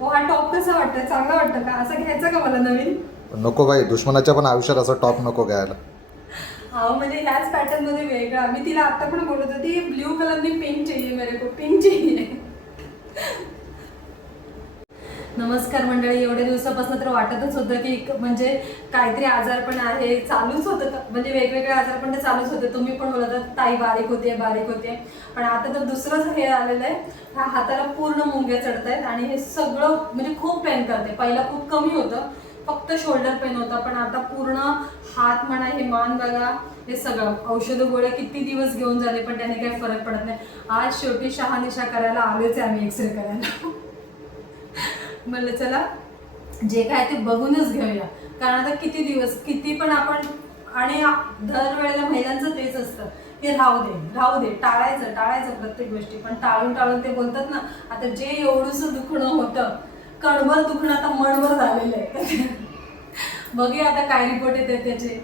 हो, हा टॉप कसा वाटतं? चांगला वाटतं का? असं घ्यायचं का मला नवीन? नको बाई, दुश्मनाच्या पण आयुष्यात असं टॉप नको घ्यायला. हाँ म्हणजे ह्याच पॅटर्न मध्ये वेगळा. मी तिला आता पण बोलत होती ब्ल्यू कलर में पिंक चाहिए मेरे को, पिंक चाहिए. नमस्कार मंडळी. एवढ्या दिवसापासून तर वाटतच होतं की म्हणजे काहीतरी आजारपण आहे, चालूच होतं म्हणजे वेगवेगळे आजारपण तर चालूच होते. तुम्ही पण बोलत होता ताई बारीक होते बारीक होते, पण आता तर दुसरंच हे आलेलं आहे. ह्या हाताला पूर्ण मुंग्या चढत आहेत आणि हे सगळं म्हणजे खूप पेन करते. पहिला खूप कमी होतं, फक्त शोल्डर पेन होता, पण आता पूर्ण हात म्हणा, हे मान बघा, हे सगळं औषधं गोळ्या किती दिवस घेऊन झाले पण त्याने काही फरक पडत नाही. आज शेवटी शहानिशा करायला आलोच आहे आम्ही एक्सरे करायला. म्हणलं चला जे काय ते बघूनच घेऊया, कारण आता किती दिवस किती पण आपण, आणि दरवेळेला महिलांचं तेच असतं की राहू दे राहू दे, टाळायचं टाळायचं प्रत्येक गोष्टी, पण टाळून टाळून ते बोलतात ना, आता जे एवढंसं दुखणं होतं, कणभर दुखणं आता मनभर झालेलं आहे. बघूया आता काय रिपोर्ट येते त्याचे.